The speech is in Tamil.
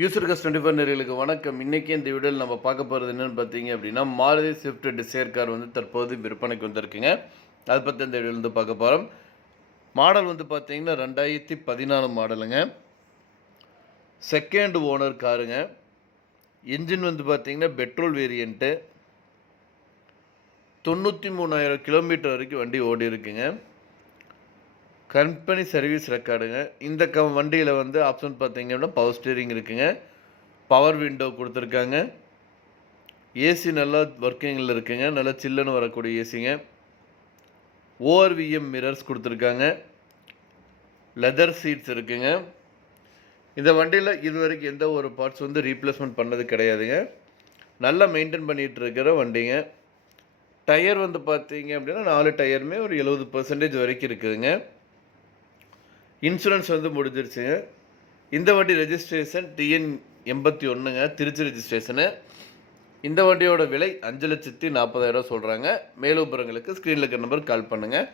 யூசர் கஸ் டுவெண்ட்டி ஃபோர் நேர்களுக்கு வணக்கம். இன்றைக்கி இந்த வீடியோவில் நம்ம பார்க்க போகிறது என்னென்னு பார்த்தீங்க அப்படின்னா மாருதி ஸ்விஃப்ட் டிசைர் கார் வந்து தற்போது விற்பனைக்கு வந்திருக்குங்க. அதை பற்றி இந்த வீடியோவில் வந்து பார்க்க போகிறோம் மாடல் வந்து பார்த்தீங்கன்னா ரெண்டாயிரத்தி பதினாலு மாடலுங்க. Second owner காருங்க. இன்ஜின் வந்து பார்த்தீங்கன்னா பெட்ரோல் வேரியண்ட்டு தொண்ணூற்றி மூணாயிரம் கிலோமீட்டர் வரைக்கும் வண்டி ஓடி இருக்குங்க கம்பெனி சர்வீஸ் ரெக்கார்டுங்க. இந்த க வண்டியில் வந்து ஆப்ஷன் பார்த்தீங்கன்னா பவர் ஸ்டீரிங் இருக்குங்க. பவர் விண்டோ கொடுத்துருக்காங்க. ஏசி நல்லா ஒர்க்கிங்கில் இருக்குங்க. நல்லா சில்லுன்னு வரக்கூடிய ஏசிங்க ஓஆர்விஎம் மிரர்ஸ் கொடுத்துருக்காங்க. லெதர் சீட்ஸ் இருக்குங்க. இந்த வண்டியில் இது வரைக்கும் எந்த ஒரு பார்ட்ஸ் வந்து ரீப்ளேஸ்மெண்ட் பண்ணது கிடையாதுங்க. நல்லா மெயின்டைன் பண்ணிகிட்டு இருக்கிற வண்டிங்க. டயர் வந்து பார்த்தீங்க அப்படின்னா நாலு டயருமே ஒரு எழுபது பர்சன்டேஜ் வரைக்கும் இருக்குதுங்க. இன்சூரன்ஸ் வந்து முடிஞ்சிருச்சுங்க. இந்த வண்டி ரெஜிஸ்ட்ரேஷன் டிஎன் எண்பத்தி ஒன்றுங்க திருச்சி ரெஜிஸ்ட்ரேஷனு இந்த வண்டியோட விலை அஞ்சு லட்சத்தி நாற்பதாயிரம் சொல்கிறாங்க மேலும் ஸ்க்ரீனில் இருக்கிற நம்பர் கால் பண்ணுங்கள்